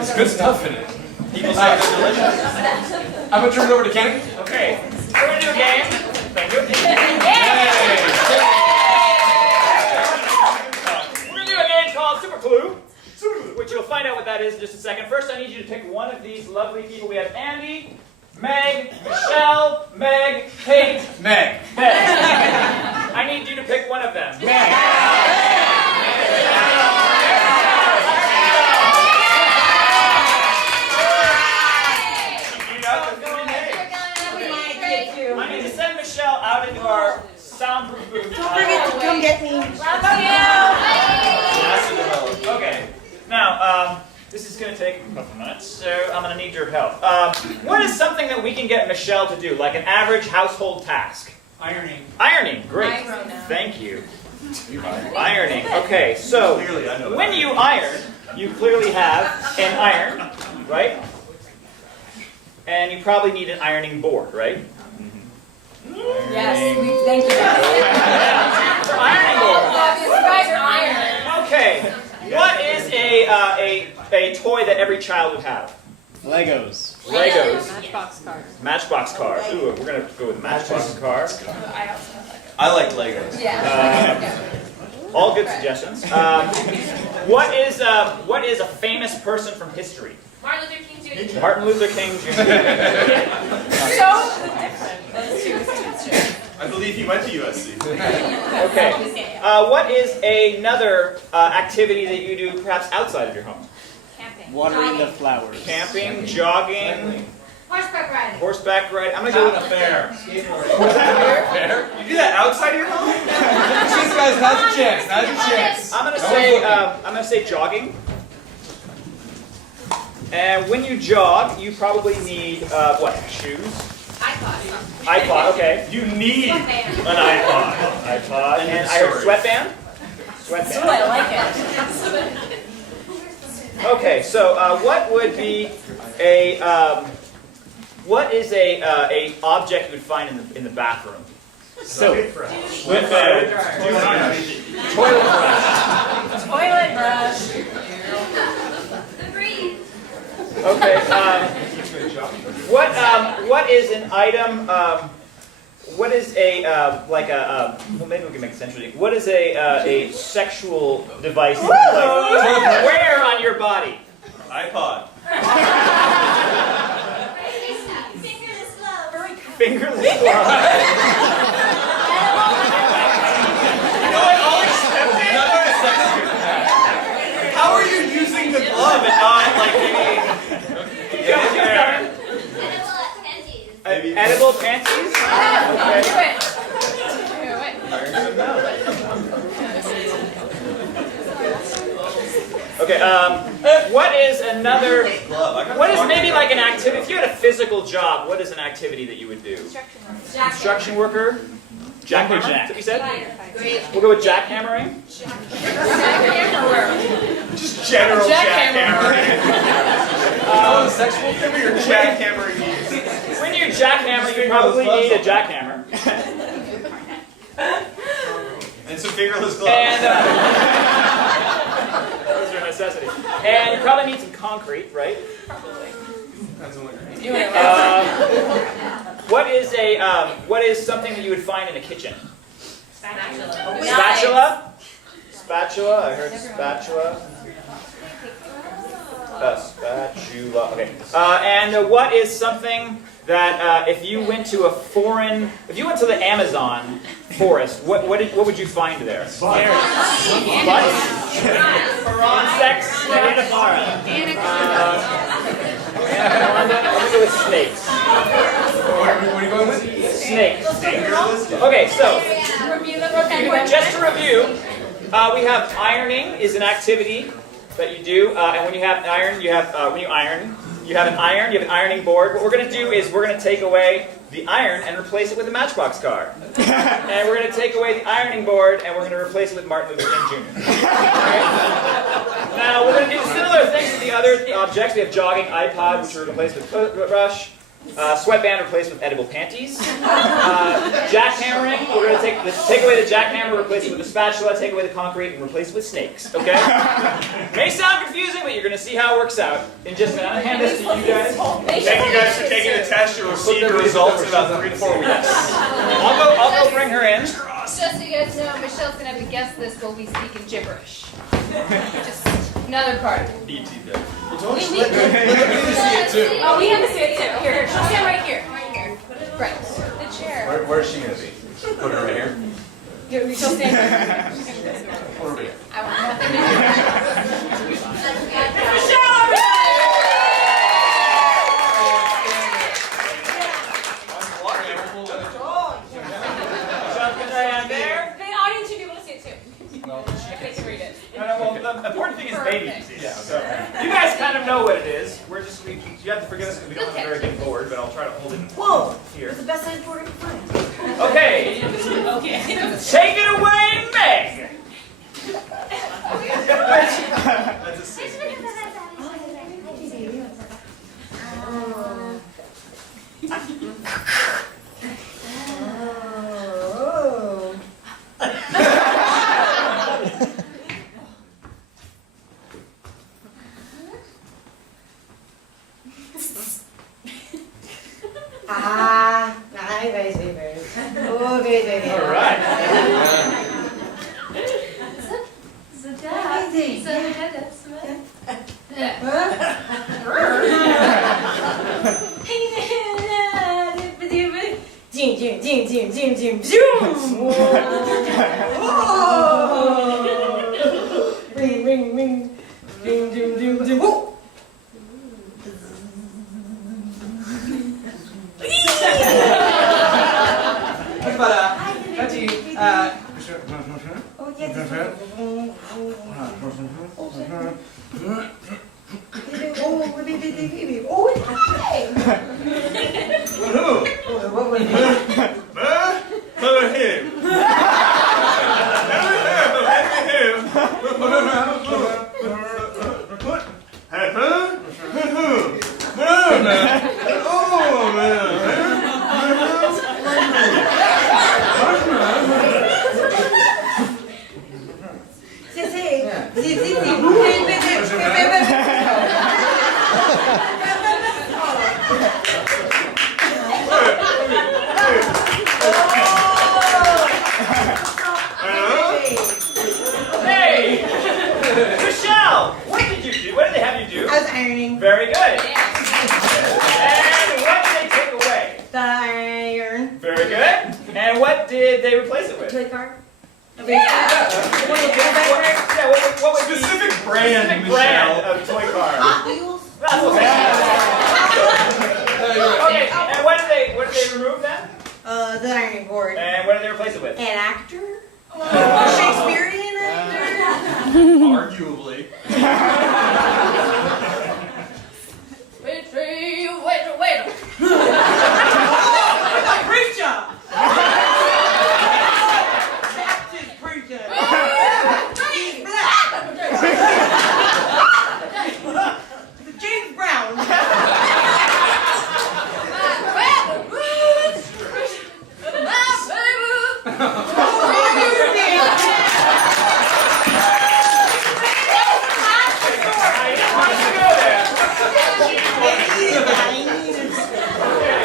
There's good stuff in it. People say they're delicious. I'm gonna turn it over to Kenny. Okay, we're gonna do a game. Thank you. We're gonna do a game called Super Clue, which you'll find out what that is in just a second. First, I need you to pick one of these lovely people. We have Andy, Meg, Michelle, Meg, Kate, Meg. I need you to pick one of them. Meg. I need to send Michelle out into our soundproof booth. Don't forget to come get me. Okay. Now, this is going to take a couple minutes, so I'm going to need your help. What is something that we can get Michelle to do, like an average household task? Ironing. Ironing. Great. Thank you. Ironing. Okay, so when you iron, you clearly have an iron, right? And you probably need an ironing board, right? Yes, thank you. For ironing board. Iron. Okay. What is a toy that every child would have? Legos. Legos. Matchbox cars. Matchbox car. Ooh, we're gonna go with Matchbox car. I like Legos. All good suggestions. What is a famous person from history? Martin Luther King Jr. Martin Luther King Jr. So different. Those two. I believe he went to USC. Okay. What is another activity that you do perhaps outside of your home? Camping. Watering the flowers. Camping, jogging, Horseback riding. horseback riding. I'm gonna go with a fair. Fair? You do that outside of your home? Jeez, guys, now's your chance. Now's your chance. I'm gonna say jogging. And when you jog, you probably need what? Shoes. iPod. Okay. You need An iPod. And I heard sweatband. Sweatband. I like it. Okay. So what would be a what is a object you would find in the bathroom? Soap. Toilet brush. Toilet brush. Okay. What is an item? What is a well, maybe we can make sense of it. What is a sexual device that you like wear on your body? iPod. Fingerless glove. How are you using the glove and not like Edible panties? Okay. Okay, what is another, what is maybe like an activity, if you had a physical job, what is an activity that you would do? Construction worker? Jackhammer, is that what you said? We'll go with jackhammering. just general jackhammering? Sexual Give me your jackhammering. When you jackhammer, you probably need a jackhammer. And some fingerless gloves. And, those are a necessity. And you probably need some concrete, right? Depends on what you're eating. What is something that you would find in a kitchen? Spatula. Spatula? Spatula, I heard spatula. Spatula, okay. And what is something that if you went to if you went to the Amazon forest, what would you find there? Bugs? Insects? Anaconda? I'm going to go with snakes. What are you going with? Snakes. Okay, so just to review, we have ironing is an activity that you do, and when you have iron, you have when you iron, you have an iron, you have an ironing board. What we're going to do is we're going to take away the iron and replace it with a Matchbox car. And we're going to take away the ironing board and we're going to replace it with Martin Luther King Jr. Okay? Now we're going to do similar things to the other objects. We have jogging, iPod, which we're going to replace with toothbrush. Sweatband replaced with edible panties. Jackhammering, we're going to take away the jackhammer, replace it with a spatula, take away the concrete, and replace it with snakes, okay? May sound confusing, but you're going to see how it works out. In just a minute, I'll hand this to you guys. Thank you guys for taking the test. You'll receive the results in about 3 to 4 weeks. I'll go bring her in. Just so you guys know, Michelle's gonna have to guess this while we speaking gibberish. Just another part. E.T. Oh, we have to see it too. Here, she'll stand right here. Right here. Right. The chair. Where's she gonna be? Put her right here. She'll stand right here. Put her right here. I want nothing to do with it. Michelle! The audience should be able to see it too. They can read it. Well, the important thing is they need to see it. So you guys kind of know what it is. You have to forgive us because we don't have a very big board, but I'll try to hold it here. It's the best size board I can find. Okay. Okay. Take it away, Meg. That's a 6. All right. Ring, ring, ring. Ding, ding, ding, ding. Woo! Hey, Michelle, what did you do? What did they have you do? I was ironing Very good. And what did they take away? the iron. Very good. And what did they replace it with? Toy car. Yeah, what was the Specific brand, specific Michelle. brand of toy car? Hot Wheels. That's okay. Okay, and what did they remove then? The ironing board. And what did they replace it with? An actor. Shakespearean actor. Arguably. Wait. Preacher. Baptist preacher. He's black. James Brown. I didn't want us to go there. Okay,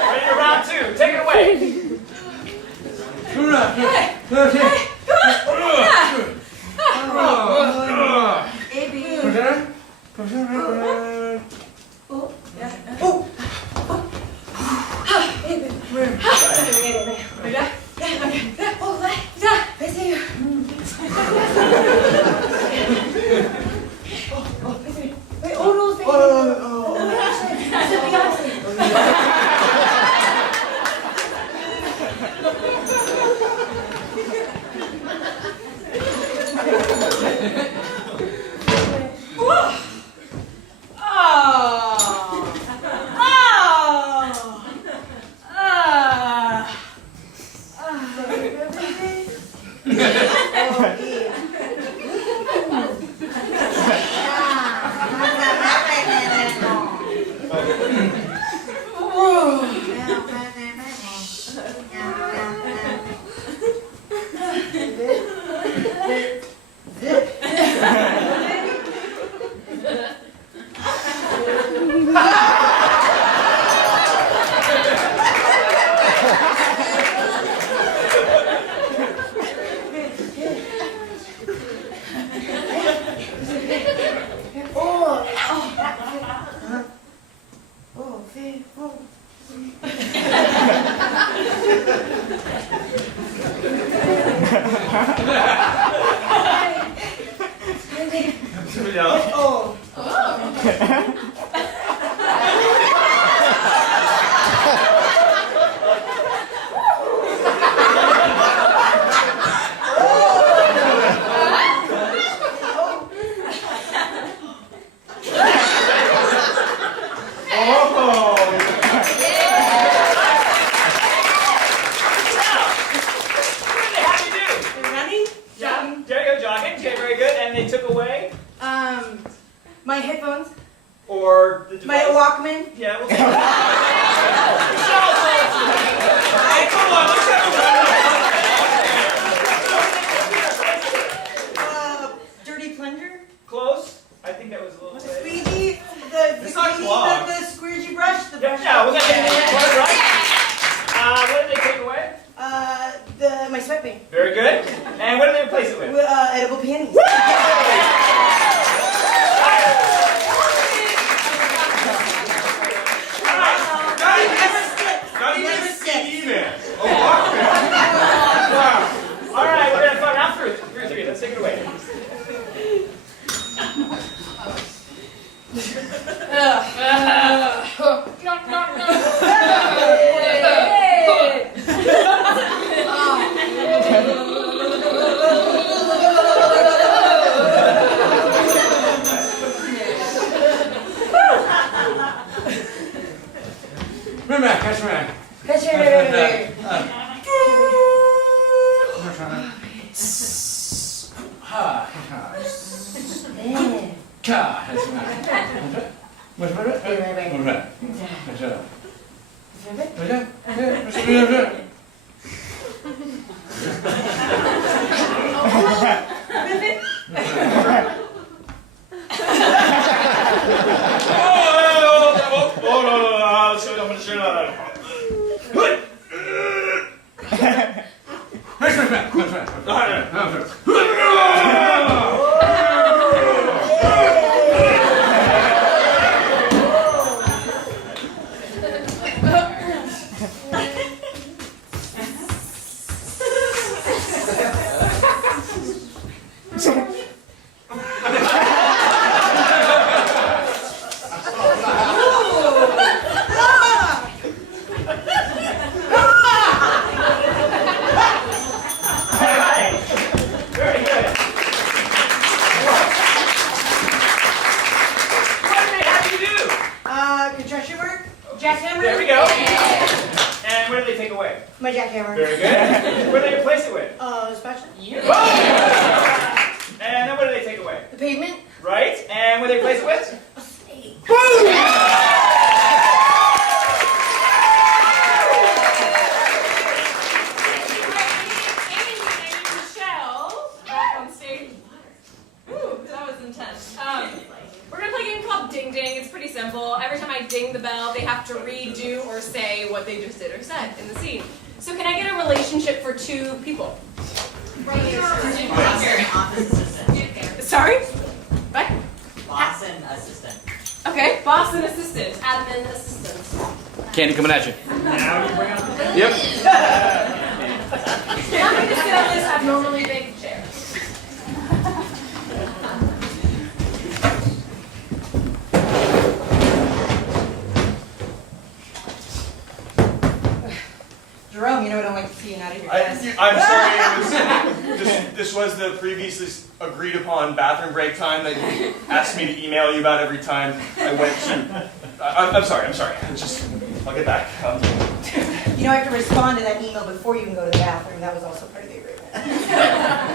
ready for round 2. Take it away. They took away? My headphones. Or the My device? Walkman. Yeah, we'll take that. Hey, come on, let's have a Dirty plunger. Close? I think that was a little bit. Squeegee. The squeegee brush. The brush. Yeah, was that right? What did they take away? My sweatband. Very good. And what did they replace it with? Edible panties. Not even a CD man. Oh, wow. All right, we're gonna find out through three. Let's take it away. Catch me. There we go. And what did they take away? My jackhammer. Very good. What did they replace it with? Spatula. And then what did they take away? The pavement. Right. And what did they replace it with? A snake. Michelle, back on stage. Ooh, that was intense. We're gonna play a game called Ding Ding. It's pretty simple. Every time I ding the bell, they have to redo or say what they just did or said in the scene. So can I get a relationship for two people? Office assistant. Sorry? What? Boss and assistant. Okay, boss and assistant, admin assistant. Candy coming at you. Now you bring up the Yep. Allow me to sit on this abnormally big chair. Jerome, you know I don't like to see you out of your desk. I'm sorry. This was the previously agreed upon bathroom break time that you asked me to email you about every time I went to. I'm sorry. I'll get back. You know I have to respond to that email before you can go to the bathroom. That was also part of the agreement.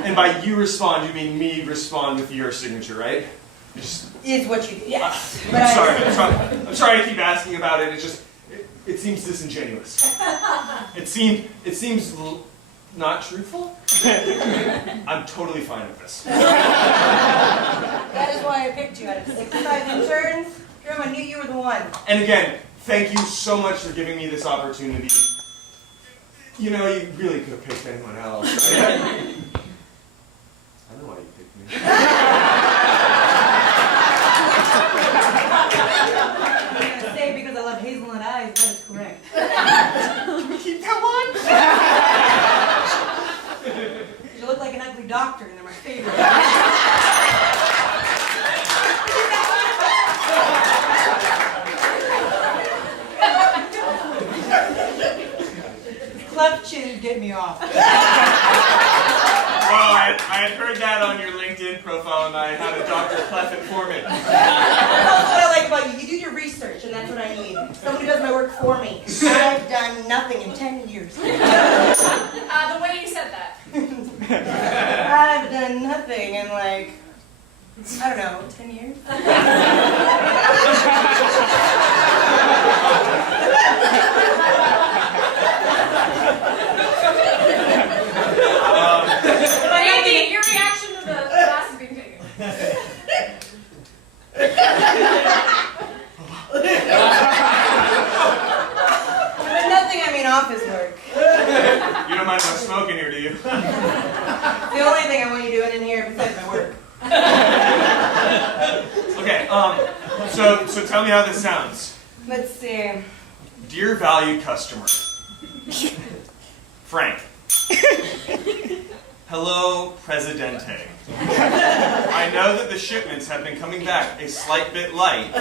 And by you respond, you mean me respond with your signature, right? Is what you do. Yes. I'm sorry. I keep asking about it. It seems disingenuous. It seems not truthful. I'm totally fine with this. That is why I picked you out of 65 interns. Jerome, I knew you were the one. And again, thank you so much for giving me this opportunity. You know, you really could have picked anyone else, right? I don't know why you picked me. I'm going to say because I love hazelnut eyes, that is correct. Can we keep that one? You look like an ugly doctor and they're my favorite. get me off. Well, I had heard that on your LinkedIn profile, and I had a Dr. Clef inform it. That's what I like about you. You do your research, and that's what I need. Someone who does my work for me. I've done nothing in 10 years. The way you said that. I've done nothing in like, I don't know, 10 years? Andy, your reaction to the glasses being taken. But nothing, I mean office work. You don't mind my smoking here, do you? The only thing I want you doing in here besides my work. Okay, so tell me how this sounds. Let's see. Dear valued customer, Frank. Hello, Presidente. I know that the shipments have been coming back a slight bit light,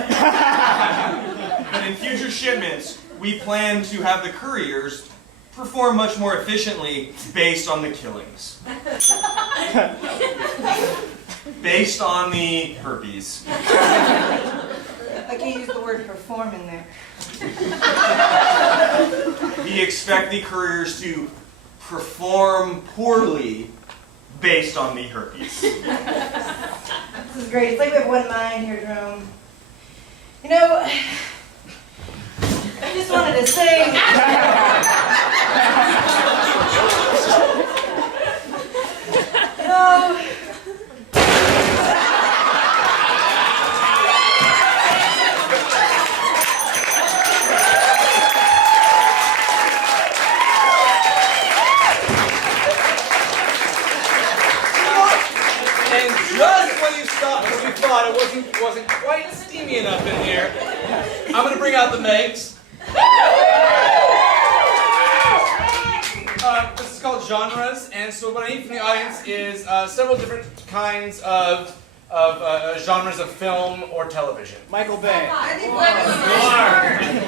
but in future shipments, we plan to have the couriers perform much more efficiently based on the killings. Based on the herpes. I can't use the word perform in there. We expect the couriers to perform poorly based on the herpes. This is great. It's like we have one mind here, Jerome. You know, I just wanted to say... You know... And just when you thought it wasn't quite steamy enough in here, I'm going to bring out the Megs. This is called genres, and so what I need from the audience is several different kinds of genres of film or television. Michael Bay.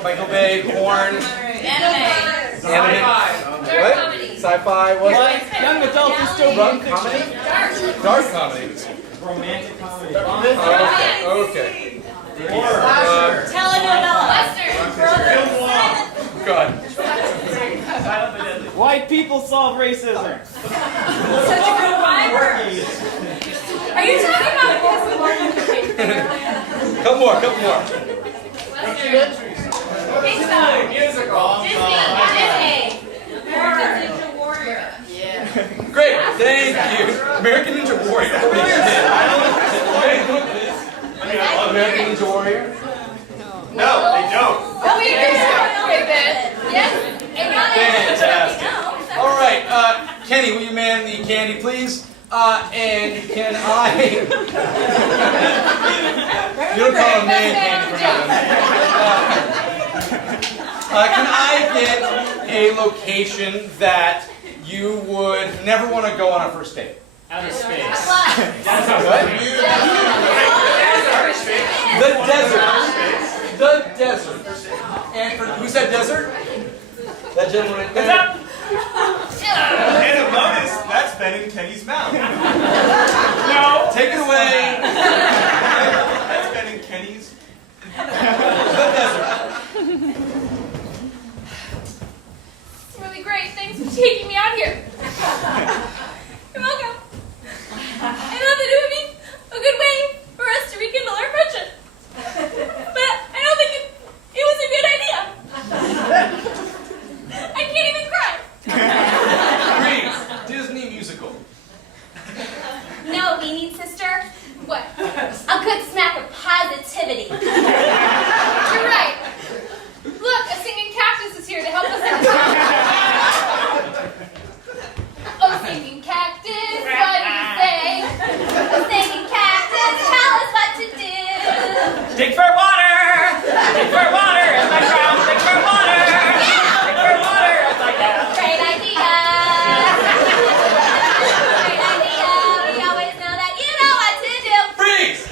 Michael Bay, porn, anime. What? Sci-fi. What? Young adult is still Run comedy? Dark comedy. Romantic comedy. Okay. Telenovela. God. White people solve racism. Such a good one. Are you talking about Couple more. Pixar. Musical. Disney. Great, thank you. American Ninja Warrior. American Ninja Warrior. No, they don't. Oh, we do. Okay, then. Yes. Fantastic. All right, Kenny, will you man the candy, please? And can I? You don't call a man candy for nothing. Can I get a location that you would never want to go on a first date? Outer space. What? The desert. The desert. And who said desert? That gentleman right there. And a bonus, that's Ben and Kenny's mouth. No. Take it away. That's Ben and Kenny's. The desert. It's really great. Thanks for taking me out here. You're welcome. I thought that it would be a good way for us to rekindle our friendship. But I don't think it was a good idea. I can't even cry. Great. Disney musical. No, we need, sister, What? a good smack of positivity. You're right. Look, a singing cactus is here to help us out. Oh, singing cactus, what do you say? Oh, singing cactus, tell us what to do. Dig for water! Dig for water as I drown! Dig for water! Dig for water as I down! Great idea. Great idea. We always know that you know what to do. Freeze!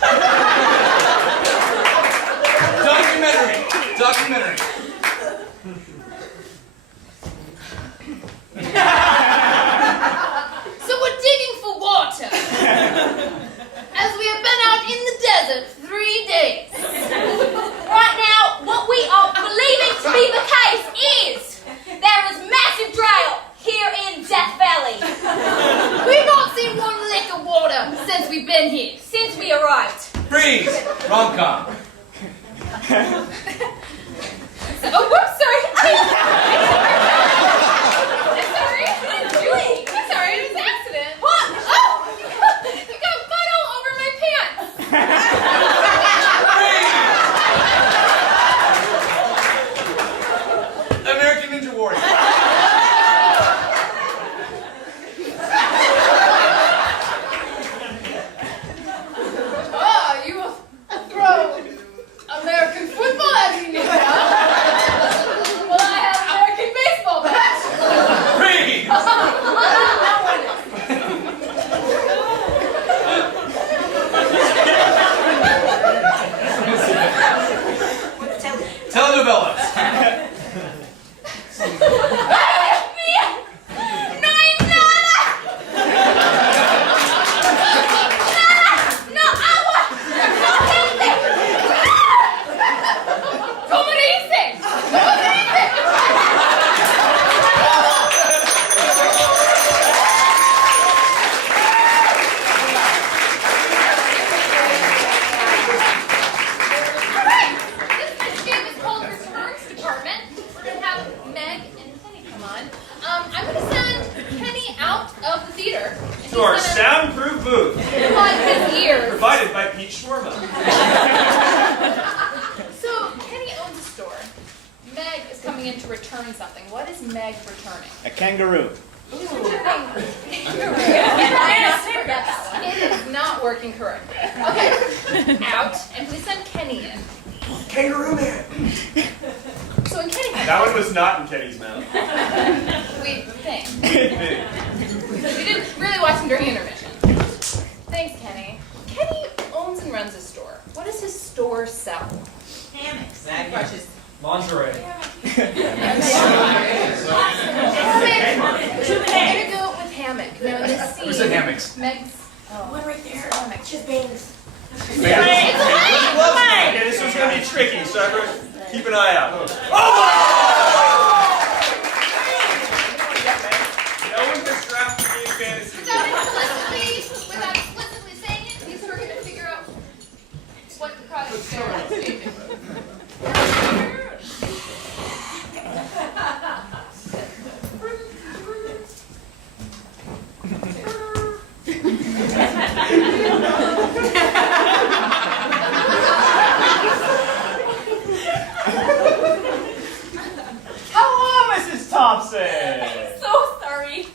Documentary. Rom-com. Oh, whoops, sorry. I'm sorry. I didn't do it. I'm sorry, it was an accident. What? Oh! You got mud all over my pants. American Ninja Warrior. Oh, you will throw American football at me now. Well, I have American baseball bat. Freeze! Telenovelas. ¿Cómo dices? ¿Cómo dices? Alright, this next game is called Returns Department. We're going to have Meg and Kenny come on. I'm going to send Kenny out of the theater. And To our he's gonna soundproof booth, plug his ears. provided by Peach Shawarma. So, Kenny owns a store. Meg is coming in to return something. What is Meg returning? A kangaroo. She's returning. It is not working correctly. Okay, out, and please send Kenny in. Kangaroo Man. So when Kenny That one was not in Kenny's mouth. we think. Because we didn't really watch him during intermission. Thanks, Kenny. Kenny owns and runs a store. What does his store sell? Hammocks. Bag brushes. Lingerie. Hammock. We're gonna go with hammock. Now in this scene, Who said hammocks? Meg's. One right there. Hammock. Just bangs. It's a leg! Okay, this one's gonna be tricky, so everyone keep an eye out. No one can strap to game fantasy. Without explicitly saying it, he's sort of gonna figure out what the product is. Hello, Mrs. Thompson. I'm so sorry.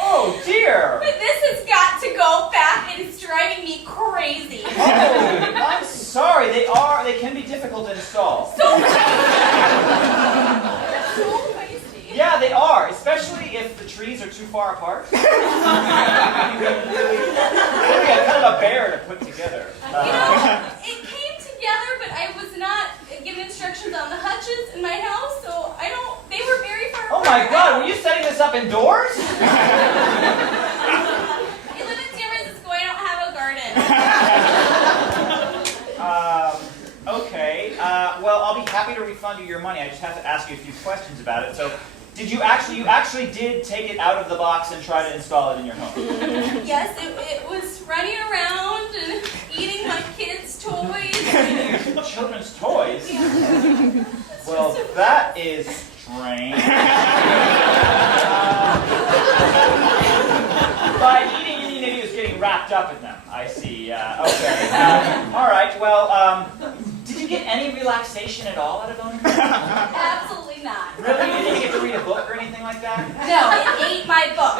Oh dear. But this has got to go back and it's driving me crazy. Oh, I'm sorry. They can be difficult to install. So feisty. Yeah, they are, especially if the trees are too far apart. Maybe kind of a bear to put together. It came together, but I was not given instructions on the hutches in my house, so they were very far Oh apart. my God, were you setting this up indoors? You live in San Francisco, I don't have a garden. Okay. Well, I'll be happy to refund you your money. I just have to ask you a few questions about it. So, you actually did take it out of the box and try to install it in your home? Yes, it was running around and eating my kids' toys. Children's toys? Well, that is strange. By eating, you mean that he was getting wrapped up in them. I see. Okay. All right. Well, did you get any relaxation at all out of owning them? Absolutely not. Really? You didn't get to read a book or anything like that? No, it ate my book.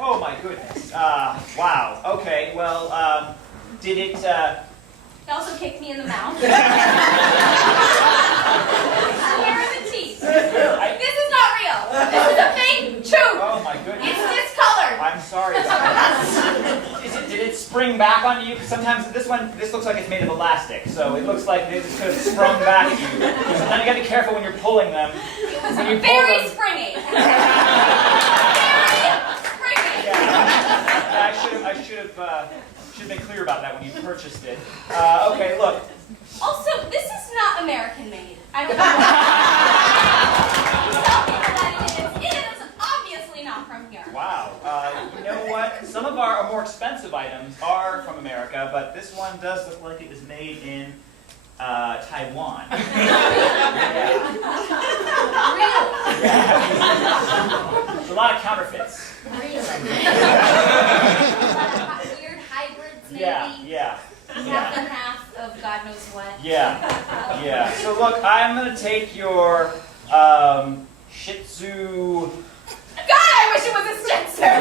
Oh my goodness. Wow. Okay. Well, did it? It also kicked me in the mouth. Where are the teeth? This is not real. This is a fake tooth. Oh my goodness. It's discolored. I'm sorry about that. Did it spring back onto you? 'Cause sometimes this looks like it's made of elastic, so it looks like this could have sprung back at you. Sometimes you gotta be careful when you're pulling them. It was When you pull very them- springy. Very springy. Yeah, I should have been clear about that when you purchased it. Okay, look. Also, this is not American made. I don't know. Tell people that it is. It is obviously not from here. Wow. You know what? Some of our more expensive items are from America, but this one does Taiwan. There's a lot of counterfeits. Weird hybrids, maybe. Yeah. Half and half of God knows what. Yeah. So look, I'm gonna take your Shih Tzu. God, I wish it was a Stetson!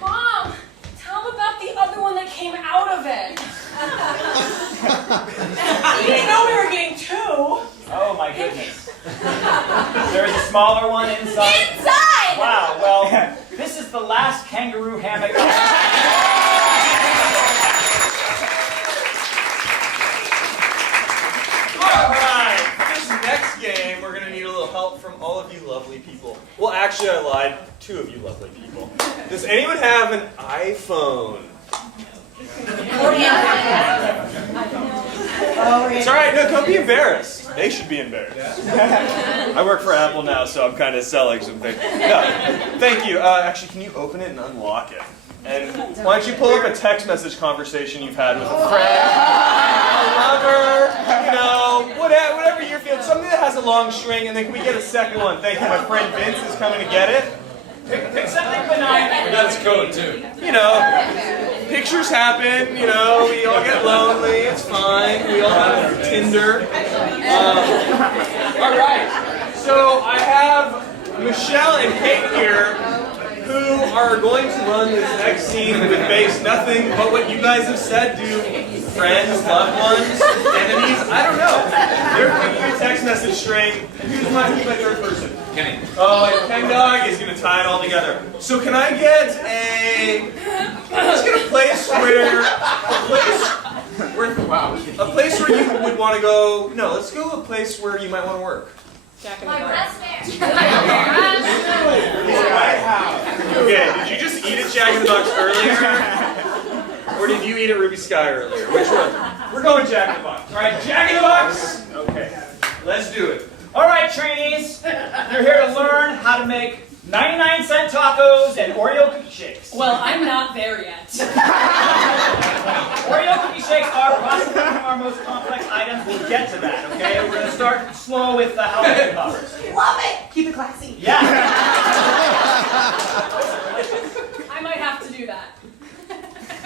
Mom, tell them about the other one that came out of it. You didn't know we were getting two. Oh my goodness. There is a smaller one inside. Inside! Wow. Well, this is the last kangaroo hammock. Alright, for this next game, we're going to need a little help from all of you lovely people. Well, actually, I lied. 2 of you lovely people. Does anyone have an iPhone? It's alright, no, don't be embarrassed. They should be embarrassed. I work for Apple now, so I'm kind of selling something. No, thank you. Actually, can you open it and unlock it? And why don't you pull up a text message conversation you've had with a friend, a lover, you know, whatever you're feeling. Something that has a long string, and then can we get a second one? Thank you. My friend Vince is coming to get it. Pick something benign. We got his code too. You know, pictures happen, you know, we all get lonely, it's fine. We all have Tinder. Alright, so I have Michelle and Kate here, who are going to run this next scene with base nothing but what you guys have said to friends, loved ones, enemies, I don't know. They're picking a text message string, and who's my third person? Kenny. Oh, and Ken Dog is going to tie it all together. So can I get let's get a place where you would want to go, no, let's go to a place where you might want to work. My breast fair. Okay, did you just eat at Jack in the Box earlier? Or did you eat at Ruby Sky earlier? Which one? We're going Jack in the Box. Alright, Jack in the Box? Okay, let's do it. All right, trainees, you're here to learn how to make 99-cent tacos and Oreo cookie shakes. Well, I'm not there yet. Oreo cookie shakes are possibly one of our most complex items. We'll get to that, okay? We're going to start slow with the jalapeno poppers. Love it! Keep it classy. Yeah. I might have to do that.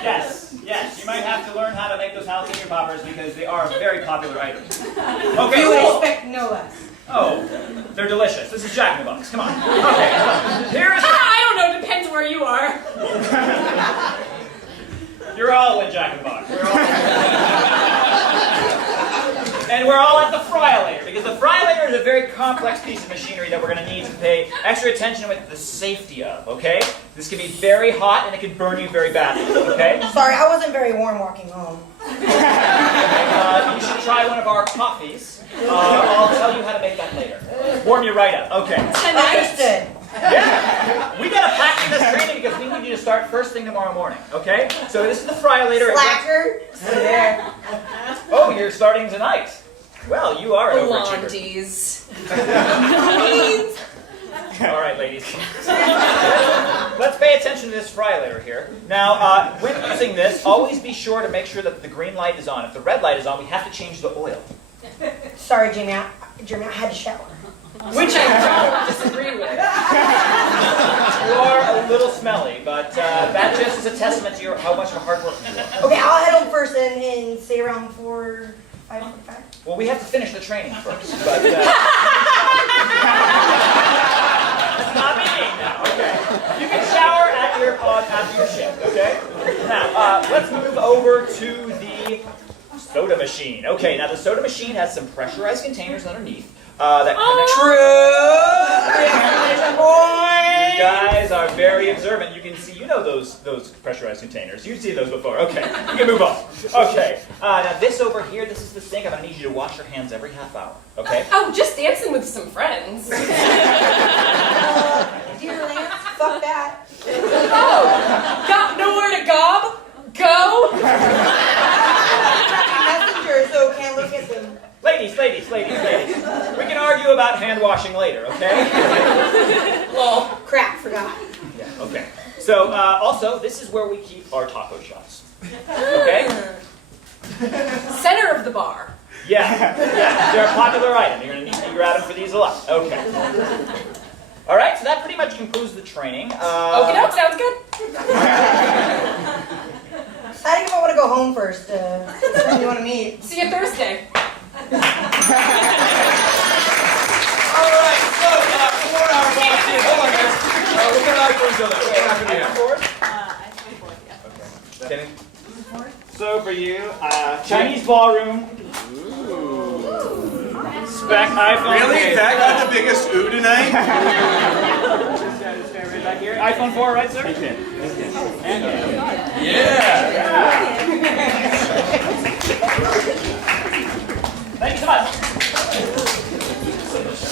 Yes. You might have to learn how to make those jalapeno poppers because they are a very popular item. Okay, You would so... expect no less. Oh, they're delicious. This is Jack in the Box. Come on. Okay, here's... I don't know, depends where you are. You're all in Jack in the Box. And we're all at the fryolator, because the fryolator is a very complex piece of machinery that we're going to need to pay extra attention with the safety of, okay? This can be very hot and it can burn you very badly, okay? Sorry, I wasn't very warm walking home. You should try one of our coffees. I'll tell you how to make that later. Warm you right up. Okay. Understood. Yeah. We gotta pack in this training because we need you to start first thing tomorrow morning. Okay? So this is the fryolator. Slacker. There. Oh, you're starting tonight. Well, you are an overachiever. Blondies. All right, ladies. Let's pay attention to this fryolator here. Now, when using this, always be sure to make sure that the green light is on. If the red light is on, we have to change the oil. Sorry, Jamie, I had to shower. Which I don't disagree with. You are a little smelly, but that just is a testament to how much of a hard worker you are. Okay, I'll head home first and stay around for 5:45. Well, we have to finish the training first, but... Not me now, okay. You can shower after your shift, okay? Now, let's move over to the soda machine. Okay, now the soda machine has some pressurized containers underneath that connect... You guys are very observant. You can see, you know those pressurized containers. You've seen those before. Okay, you can move on. Okay, now this over here, this is the sink. I'm going to need you to wash your hands every half hour, okay? Oh, just dancing with some friends. Dear Lance, fuck that. Oh, got nowhere to gob? Go? Messenger, so can't look at them. Ladies. We can argue about hand washing later, okay? Lol, crap, forgot. Yeah, okay. So, also, this is where we keep our taco shells. Okay? Center of the bar. Yeah, they're a popular item. You're going to need to figure out them for these a lot. Okay. All right, so that pretty much concludes the training. Okie doke, sounds good. I think I want to go home first. When you want to meet? See you Thursday. All right, so 4 hour volunteer. Hold on, guys. We're going to iPhones on that. What happened to you? Kenny? So for you, Chinese ballroom. Spec iPhone. Really? That got the biggest ooh tonight? Right back here. iPhone 4, right, sir? Yeah. Thank you so much. So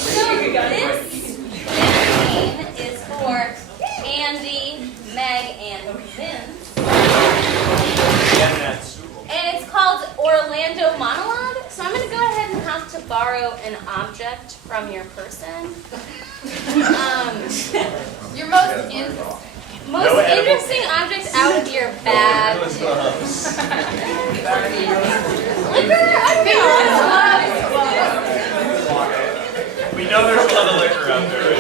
this is for Andy, Meg, and Vince. And it's called Orlando Monologue. So I'm going to go ahead and have to borrow an object from your person. Your most Interesting object out of your bag. Liquor? I don't know. We know there's a lot of liquor out there.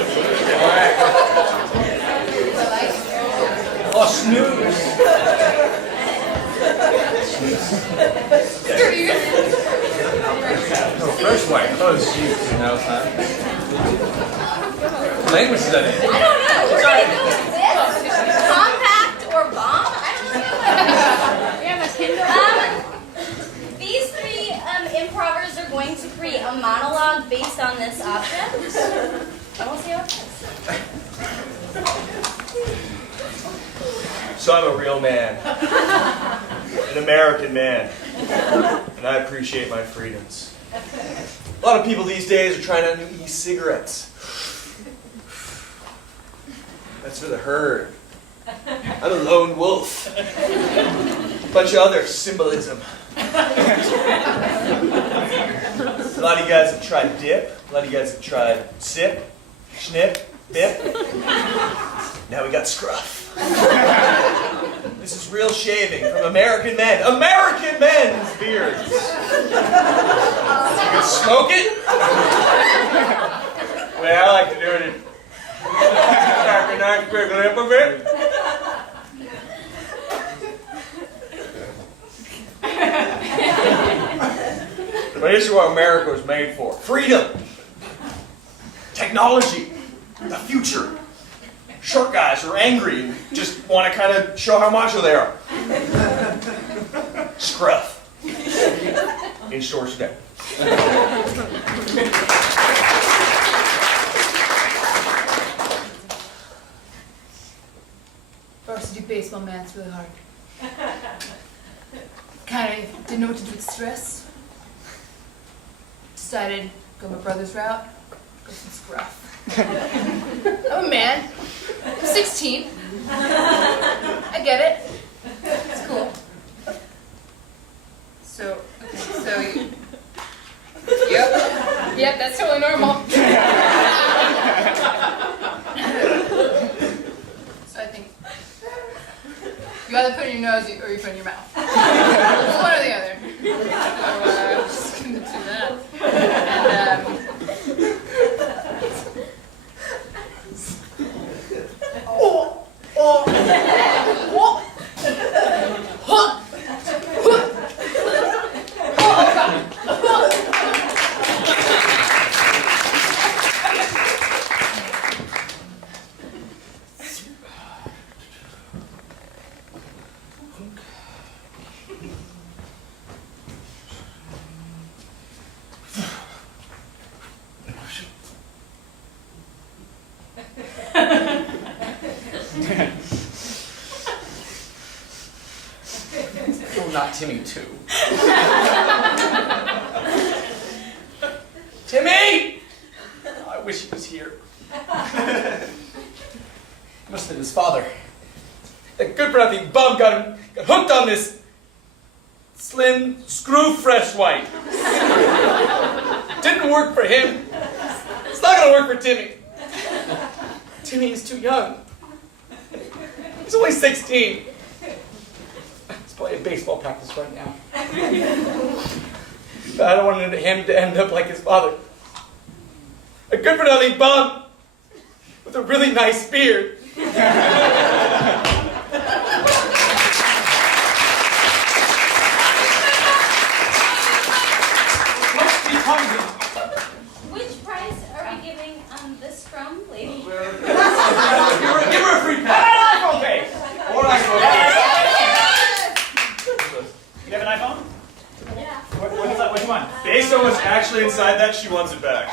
Oh, snooze. No, fresh white. Oh, jeez. Now it's time. What language is that in? I don't know. We're going to go with this. Compact or bomb? I don't know. These three improvers are going to create a monologue based on this object. And we'll see how it goes. So I'm a real man. An American man. And I appreciate my freedoms. A lot of people these days are trying out new e-cigarettes. That's for the herd. I'm a lone wolf. A bunch of other symbolism. A lot of you guys have tried dip. A lot of you guys have tried sip, snip, bip. Now we got scruff. This is real shaving from American men. American men's beards. You can smoke it? The way I like to do it is crack a nice big lip of it. But this is what America was made for. Freedom. Technology. The future. Short guys who are angry and just want to kind of show how macho they are. Scruff. In stores today. varsity baseball man, it's really hard. Kind of didn't know what to do with stress. Decided go my brother's route, go some scruff. I'm a man. I'm 16. I get it. It's cool. So you... Yep, that's totally normal. So I think you either put it in your nose or you put it in your mouth. It's one or the other. So I'm just gonna do that. Oh, not Timmy too. Timmy! Oh, I wish he was here. Must have been his father. That good-for-nothing bum got hooked on this slim, screw-fresh white. Didn't work for him. It's not gonna work for Timmy. Timmy is too young. He's only 16. He's playing baseball practice right now. I don't want him to end up like his father. A good-for-nothing bum with a really nice beard. Which prize are we giving this from, lady? Give her a free pass. Okay. Or iPhone. You have an iPhone? Yeah. Which one? Based on what's actually inside that, she wants it back.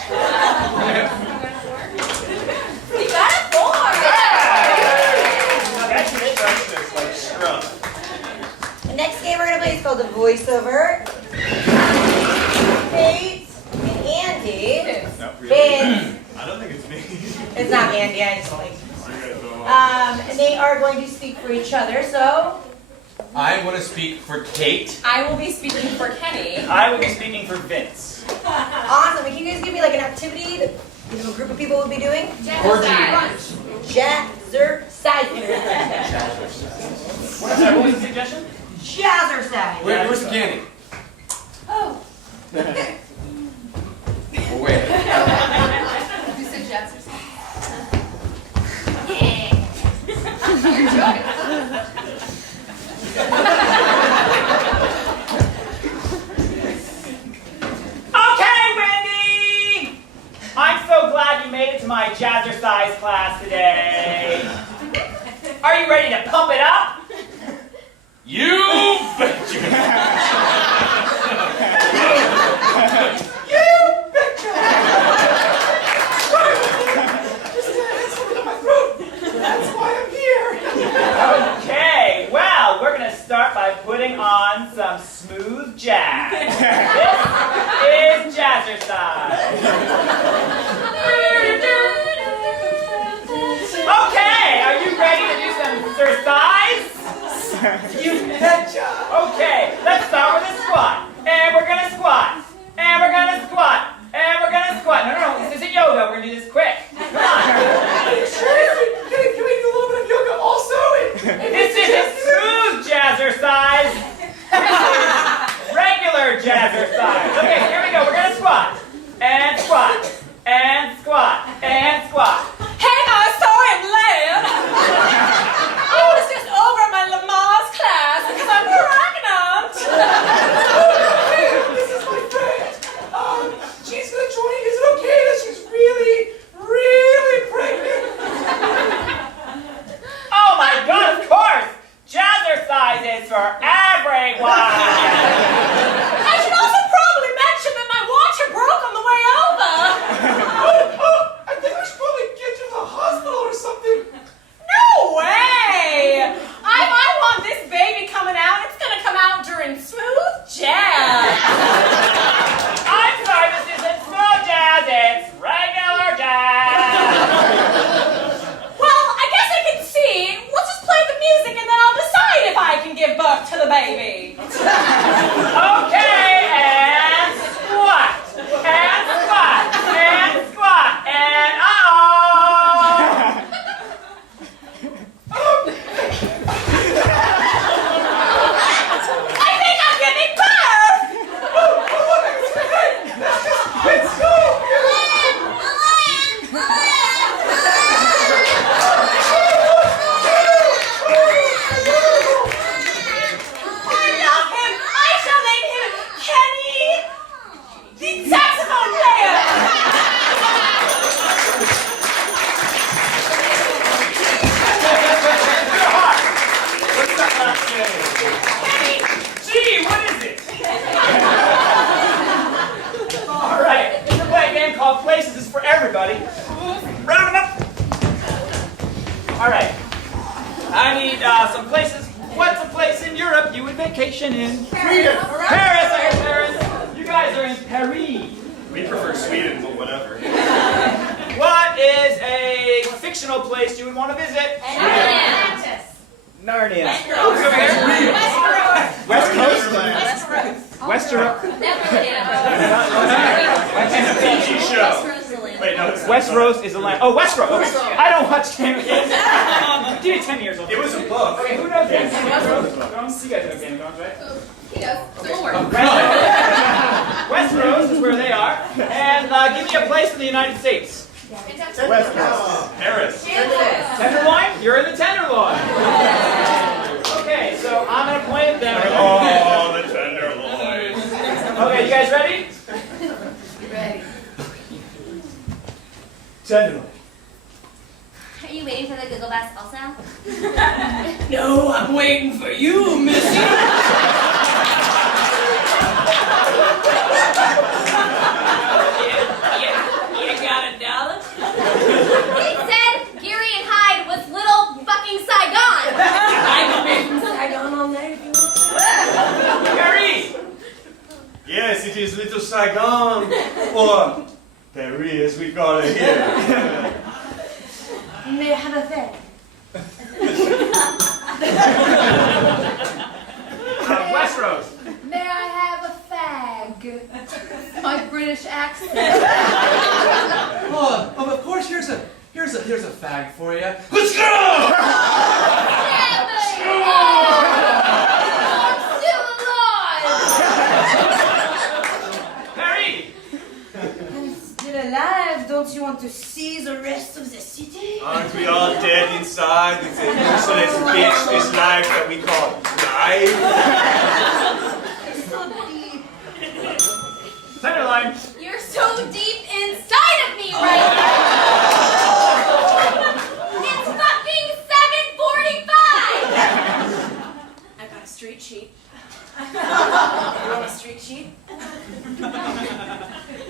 We got a 4! Freshness like scrub. The next game we're going to play is called the voiceover. Kate and Andy. No, really? Vince. I don't think it's me. It's not Andy, I just like. And they are going to speak for each other, so. I want to speak for Kate. I will be speaking for Kenny. I will be speaking for Vince. Awesome. Can you guys give me like an activity that a group of people would be doing? Jazzercise. Jazzercise. What was the suggestion? Jazzercise. Where's the candy? Oh. Well, wait. You said jazzercise. You're joking. Okay, Wendy! I'm so glad you made it to my jazzercise class today. Are you ready to pump it up? You bet you. That's why I'm here. Okay, well, we're going to start by putting on some smooth jazz. This is jazzercise. Okay, are you ready to do some exercise? You betcha. Okay, let's start with a squat. And we're going to squat. And we're going to squat. And we're going to squat. No, this isn't yoga. We're going to do this quick. Come on. Can we do a little bit of yoga also? This isn't smooth jazzercise. Regular jazzercise. Okay, here we go. We're going to squat. And squat. And squat. And squat. Hey, I saw him land. I was just over at my Lamaze class because I'm pregnant. This is my friend. She's gonna join. Is it okay that she's really, really pregnant? Oh my God, of course. Jazzercise is for everyone. I should also probably mention that my watcher broke on the way over. I think we should probably get you to the hospital or something. No way! I want this baby coming out. It's gonna come out during smooth jazz. I'm sorry, this isn't smooth jazz. It's regular jazz. Well, I guess I can see. We'll just play the music and then I'll decide if I can give birth to the baby. Okay, and squat. And squat. And squat. And uh-oh. I think I'm giving birth! Let's go. I love him! I shall name him Kenny, the saxophone player! What's that last name? Gee, what is it? All right, we're playing a game called Places is for Everybody. Round 'em up. All right, I need some places. What's a place in Europe you would vacation in? Sweden. Paris, I hear Paris. You guys are in Paris. We prefer Sweden, but whatever. What is a fictional place you would want to visit? Atlantis. Narnia. West Coast? Westeros. TV show. Wait, no, it's not. Westeros is a land. Oh, Westeros. Okay. I don't watch Game of Thrones. Give me 10 years old. It was a book. Okay, who knows Game of Thrones? You guys know Game of Thrones, right? He does. So don't worry. Westeros give me a place in the United States. Paris. Tenderloin? You're in the Tenderloin. Okay, so I'm going to point at them. Oh, the tenderloin. Okay, you guys ready? Ready. Tenderloin. Are you waiting for the Google Bus also? No, I'm waiting for you, Missy. You got $1? It said Gary and Hyde was little fucking Saigon. I can be from Saigon all night if you want. Gary! Yes, it is Little Saigon, or Paris as we call it here. May I have a fag? Westeros. May I have a fag? My British accent. Oh, of course. Here's a fag for you. Let's go! I'm still alive. Harry! I'm still alive. Don't you want to see the rest of the city? Aren't we all dead inside? It's a useless bitch, this life that we call life. It's so deep. Tenderloin. You're so deep inside of me right now. It's fucking 7:45. I got a street sheet. You want a street sheet?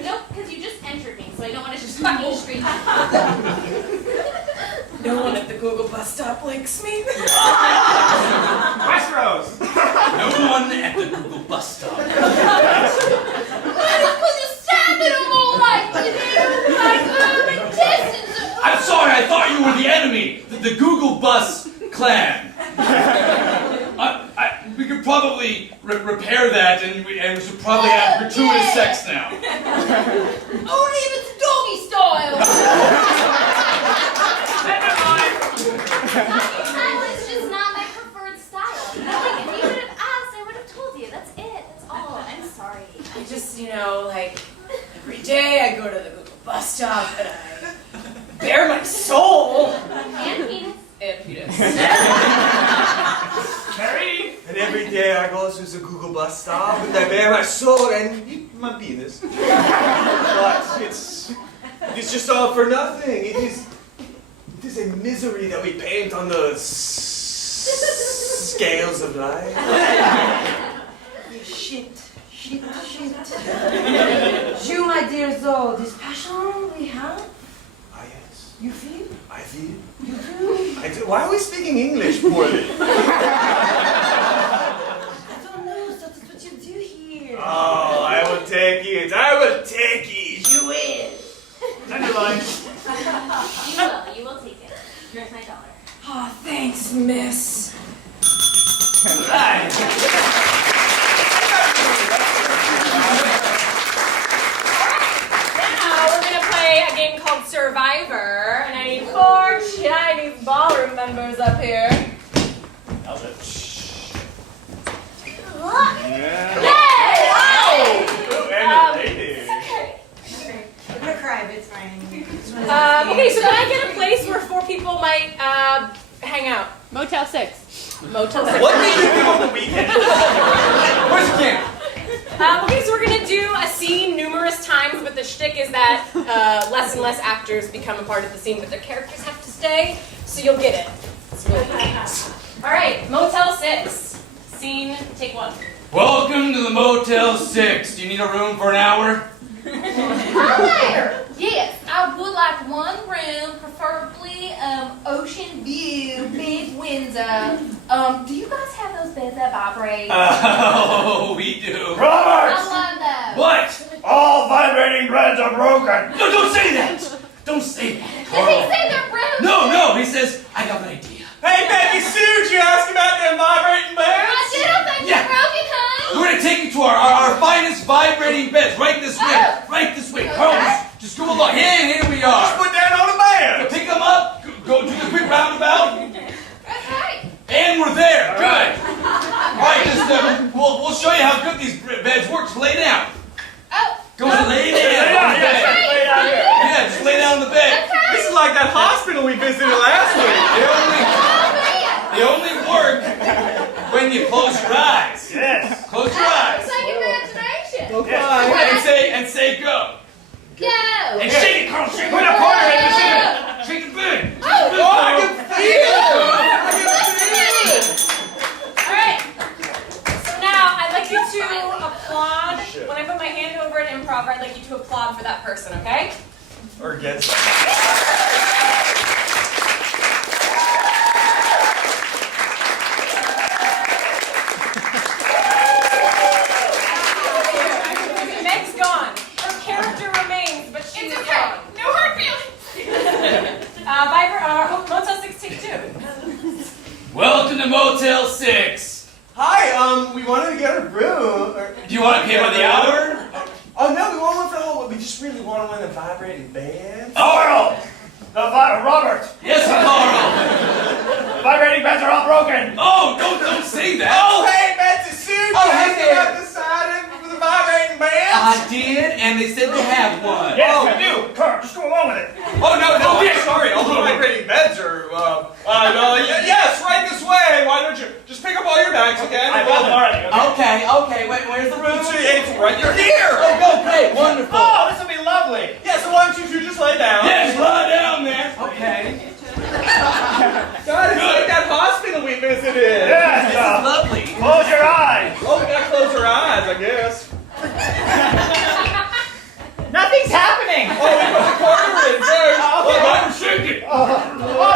Nope, because you just entered me, so I don't want to just fucking street. No one at the Google bus stop likes me. Westeros. No one at the Google bus stop. That is because you sounded a little like distance. I'm sorry, I thought you were the enemy, the Google Bus clan. We could probably repair that, and we should probably have gratuitous sex now. Only if it's doggy style. Tenderloin. Doggy style is just not my preferred style. Like, if you would have asked, I would have told you. That's it. That's all. I'm sorry. I just, like, every day I go to the Google bus stop and I bare my soul. And penis. And penis. Harry. And every day I go to the Google bus stop and I bare my soul and my penis. But it's just all for nothing. It is a misery that we paint on the scales of life. Shit. You, my dear Zoe, this passion we have, Ah, yes. you feel? I feel. You do? I do. Why are we speaking English poorly? I don't know, that's what you do here. Oh, I will take it. I will take it. You will. Tenderloin. You will take it. Here's my dollar. Oh, thanks, miss. Hi. Now we're going to play a game called Survivor, and I need 4 Chinese ballroom members up here. I'm gonna cry, but it's fine. Okay, so can I get a place where 4 people might hang out? Motel 6. Motel 6. What do you do on the weekend? Where's the camp? Okay, so we're going to do a scene numerous times, but the shtick is that less and less actors become a part of the scene, but their characters have to stay, so you'll get it. It's really easy. All right, Motel 6. Scene, take 1. Welcome to the Motel 6. Do you need a room for an hour? Hi there. Yes, I would like 1 room, preferably ocean view, big window. Do you guys have those beds that vibrate? Oh, we do. I love those. What? All vibrating beds are broken. No, don't say that. Don't say that. Did he say they're broken? No, he says, I got an idea. Hey, Becky Sue, did you ask about them vibrating I beds? didn't think Yeah. they're broken, huh? We're gonna take you to our finest vibrating beds. Right this way. Oh. Right this way. Okay. Carl, just go along. Here we are. Put that on a bed. Pick them up. Go do the quick roundabout. Okay. And we're there. Good. Right, just we'll show you how good these beds work. Just lay down. Oh. Go lay down. Yeah, on the bed. Right on the bed. Okay. This is like that hospital we visited last week. They only work when you close your eyes. Yes. Close your eyes. It's like imagination. Okay. And say go. Go. And shake it, Carl. Shake it. Put a corner in the center. Shake the bed. Oh, I can feel it. All right. So now I'd like you to applaud. When I put my hand over an improv, I'd like you to applaud for that person, okay? Or against. Meg's gone. Her character remains, but she's gone. No hard feelings. Motel 6 take 2. Welcome to Motel 6. Hi, we wanted to get a room. Do you want to pay by the hour? Oh no, we want one for the whole. We just really want one of the vibrating bands. Carl! Robert! Yes, Carl. The vibrating beds are all broken! Oh, don't say that. Oh hey, Betsy Sue. Oh, hey there. About decided for the vibrating bands. I did, and they said they have one. Yes, we do! Carl, just go along with it! Oh no, I'm sorry. All the vibrating beds are. Yes, right this way. Why don't you just pick up all your bags again? I got them already, Okay. Where's the room? It's right. You're here. Oh, great, wonderful. Oh, this will be lovely! Yeah. So why don't you two just lay down? Yeah, just lie down there. Okay. God, it's like that hospital we visited. Yes! Lovely. Close your eyes! Oh, we gotta close our eyes, I guess. Nothing's happening! Oh, we put the quarter in first. Okay. Well, I'm shaking. Oh,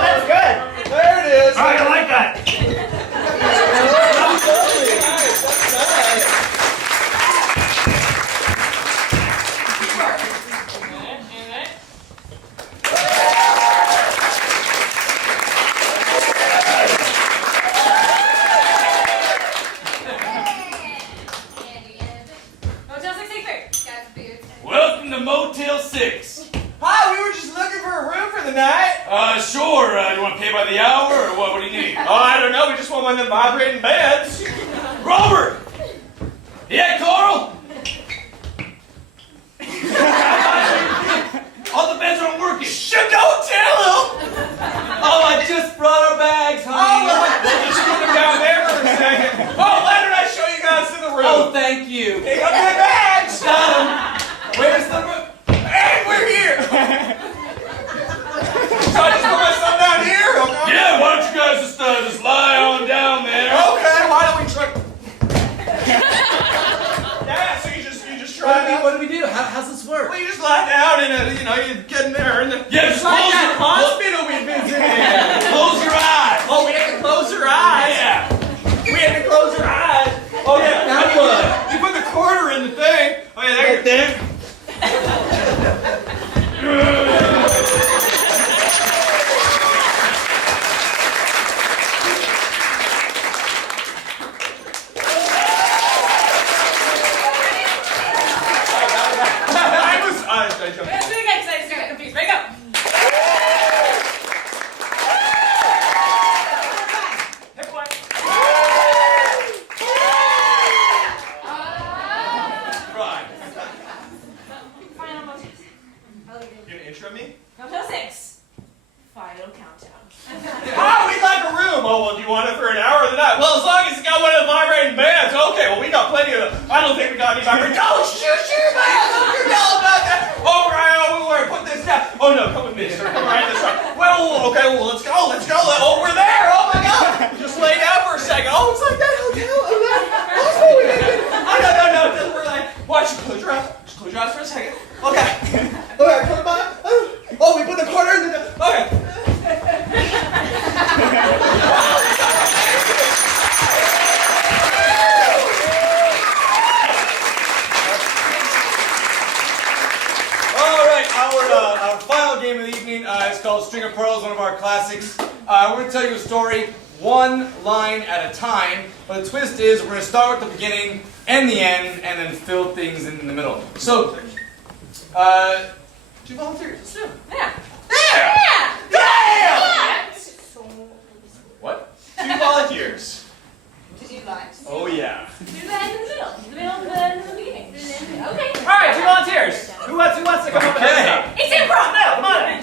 that's good! There it is. All right, I like that. That's lovely. Nice. That's nice. Motel 6 take 3. Guys, beards. Welcome to Motel 6. Hi, we were just looking for a room for the night. Sure. You want to pay by the hour, or what? What do you need? Oh, I don't know. We just want one of them vibrating beds. Robert! Yeah, Carl? All the beds aren't working. Shh, don't tell him. Oh, I just brought our bags, Oh, honey. we'll just put them down there for a second. Oh, why don't I show you guys to the room? Oh, thank you. Pick up my bags. Got 'em. Where's the room? And we're here. So I just put my stuff down here? Okay. Yeah, why don't you guys just lie on down there? Okay, why don't we try? Yeah, so you just try it out. What do we do? How's this work? Well, you just lie down and you get in there and then Yeah, just like close that your- hospital we visited. Close your eyes. Oh, we had to close our eyes. Yeah. We had to close our eyes. Oh yeah. Now what? You put the quarter in the thing. Oh yeah, there. Right there. I jumped. Let's do it again because I just got confused. Ready, go. Pick one. Right. Final motel. You gonna intro me? Motel 6. Final countdown. Oh, we'd like a room. Oh, well, do you want it for an hour of the night? Well, as long as it's got one of the vibrating bands. Okay, well, we got plenty of them. I don't think we got any vibrating. Oh, shoot your mouth! Don't you yell about that. Oh, right, put this down. Oh, no, come with me, sir. Come right this way. Well, okay, well, let's go. Oh, we're there. Oh, my God. Just lay down for a second. Oh, it's like that hotel. Oh, that hospital we visited. Oh, no. It doesn't work like. Why don't you close your eyes? Just close your eyes for a second. Okay. Okay, come on. Oh, we put the quarter in the. Okay. All right, our final game of the evening is called String of Pearls, one of our classics. We're going to tell you a story one line at a time, but the twist is we're going to start with the beginning and the end, and then fill things in the middle. So, two volunteers. Let's do it. Yeah. There! Yeah. What? Two volunteers. Did you like? Oh, yeah. Do that in the middle. The middle and the beginning. Okay. All right, two volunteers. Who wants to come up and help us out? It's improv. No, come on.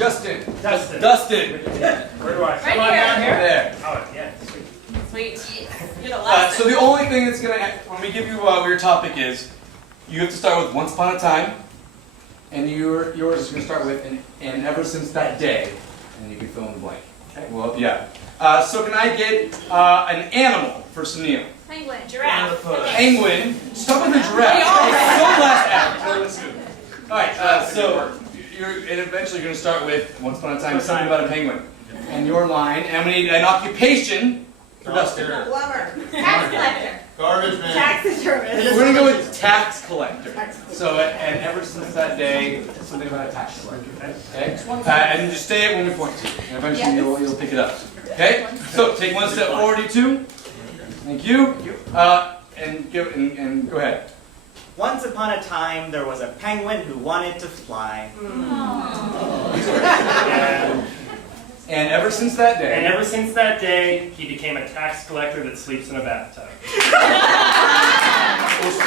Justin. Dustin. Dustin. Where do I? Right Come on here. down here. There. Oh, yeah. Sweet. Sweet. You're the last. So the only thing that's gonna, when we give you what your topic is, you have to start with once upon a time, and yours is gonna start with and ever since that day, and you can fill in the blank. Okay. Well, yeah. So can I get an animal for Sunil? Penguin. Giraffe. Penguin. Start with a giraffe. So last act. All right. So and eventually you're gonna start with once upon a time something about a penguin, and your line. And we need an occupation for Dustin. Plumber. Tax collector. Garbage man. Taxidermist. We're gonna go with tax collector. So, and ever since that day, something about a tax collector. Okay? And just stay it when we point to you. And eventually you'll pick it up. Okay? So take one step forward, you two. Thank you. And go ahead. Once upon a time, there was a penguin who wanted to fly. And ever since that day. And ever since that day, he became a tax collector that sleeps in a bathtub.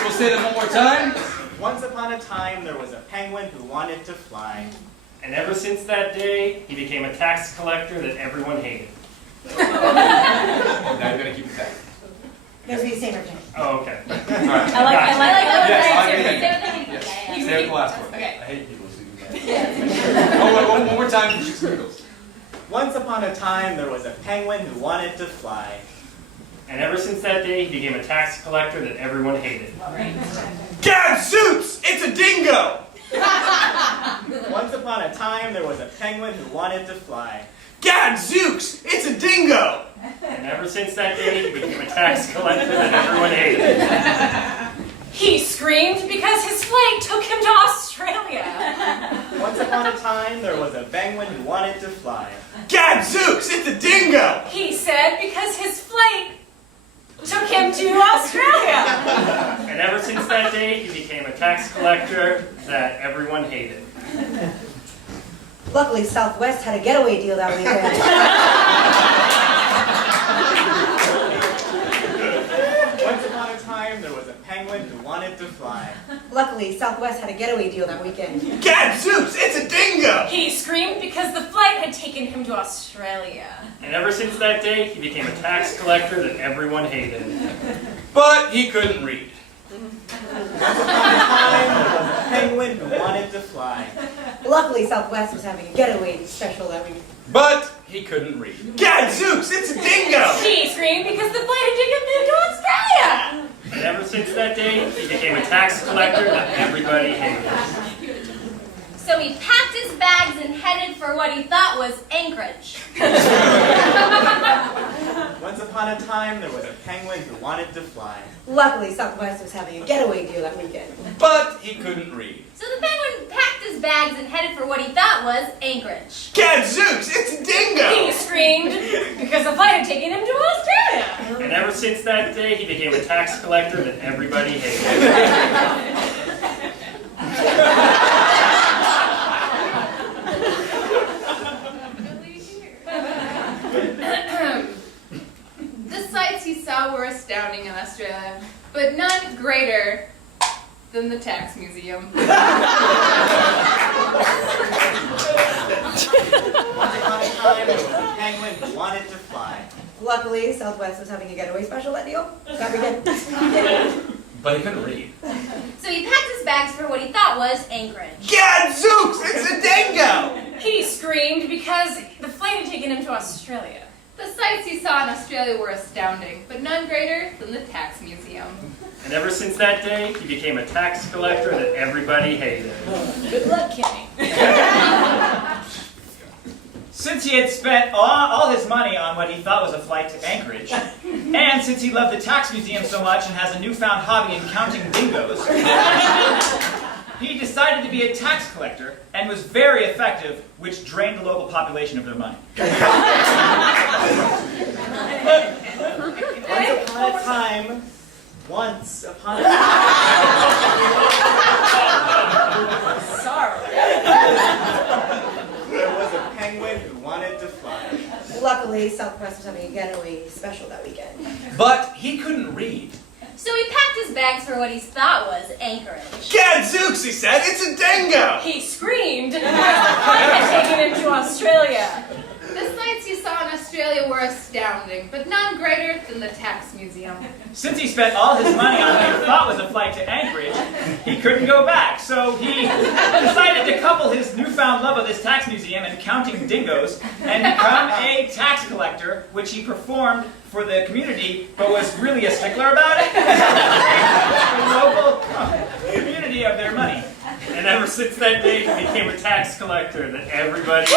We'll say that one more time. Once upon a time, there was a penguin who wanted to fly. And ever since that day, he became a tax collector that everyone hated. Now you gotta keep it back. There's the same thing. Oh, okay. All right. I like Yes, I like that. it. Yes. Stay with the last one. Okay. I hate people who do that. One more time for Chicks and Giggles. Once upon a time, there was a penguin who wanted to fly. And ever since that day, he became a tax collector that everyone hated. Gadzooks! It's a dingo! Once upon a time, there was a penguin who wanted to fly. Gadzooks! It's a dingo! And ever since that day, he became a tax collector that everyone hated. He screamed because his flight took him to Australia. Once upon a time, there was a penguin who wanted to fly. Gadzooks! It's a dingo! He said because his flight took him to Australia. And ever since that day, he became a tax collector that everyone hated. Luckily, Southwest had a getaway deal that weekend. Once upon a time, there was a penguin who wanted to fly. Luckily, Southwest had a getaway deal that weekend. Gadzooks! It's a dingo! He screamed because the flight had taken him to Australia. And ever since that day, he became a tax collector that everyone hated. But he couldn't read. Once upon a time, there was a penguin who wanted to fly. Luckily, Southwest was having a getaway special that weekend. But he couldn't read. Gadzooks! It's a dingo! He screamed because the flight had taken him to Australia. And ever since that day, he became a tax collector that everybody hated. So he packed his bags and headed for what he thought was Anchorage. Once upon a time, there was a penguin who wanted to fly. Luckily, Southwest was having a getaway deal that weekend. But he couldn't read. So the penguin packed his bags and headed for what he thought was Anchorage. Gadzooks! It's a He dingo! screamed because the flight had taken him to Australia. And ever since that day, he became a tax collector that everybody hated. The sights he saw were astounding in Australia, but none greater than the tax museum. Once upon a time, there was a penguin who wanted to fly. Luckily, Southwest was having a getaway special that deal that weekend. But he couldn't read. So he packed his bags for what he thought was Anchorage. Gadzooks! It's a dingo! He screamed because the flight had taken him to Australia. The sights he saw in Australia were astounding, but none greater than the tax museum. And ever since that day, he became a tax collector that everybody hated. Good luck, Kenny. Since he had spent all his money on what he thought was a flight to Anchorage, and since he loved the tax museum so much and has a newfound hobby in counting dingoes, he decided to be a tax collector and was very effective, which drained the local population of their money. Once upon a time, Sorry. there was a penguin who wanted to fly. Luckily, Southwest was having a getaway special that weekend. But he couldn't read. So he packed his bags for what he thought was Anchorage. Gadzooks, he said, it's a dingo! He screamed as the flight had taken him to Australia. The sights you saw in Australia were astounding, but none greater than the Tax Museum. Since he spent all his money on what he thought was a flight to Anchorage, he couldn't go back. So he decided to couple his newfound love of this tax museum and counting dingoes and become a tax collector, which he performed for the community, but was really a stickler about it. The local community of their money. And ever since that day, he became a tax collector that everybody...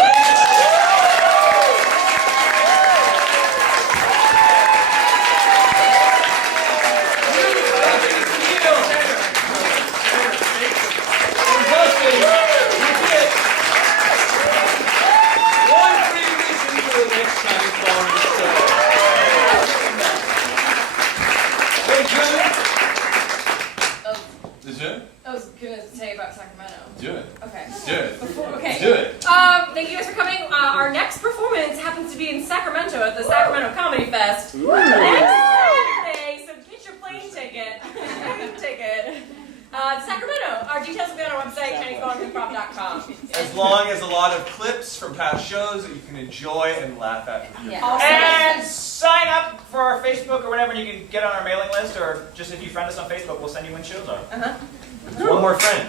I was gonna say about Sacramento. Do it. Okay. Do it. Okay. Do it. Thank you guys for coming. Our next performance happens to be in Sacramento at the Sacramento Comedy Fest next Saturday. So get your plane ticket. Sacramento. Our details will be on our website, kennyphoneclub.com. As long as a lot of clips from past shows that you can enjoy and laugh at. And sign up for our Facebook or whatever, and you can get on our mailing list, or just if you friend us on Facebook, we'll send you when shows are. One more friend.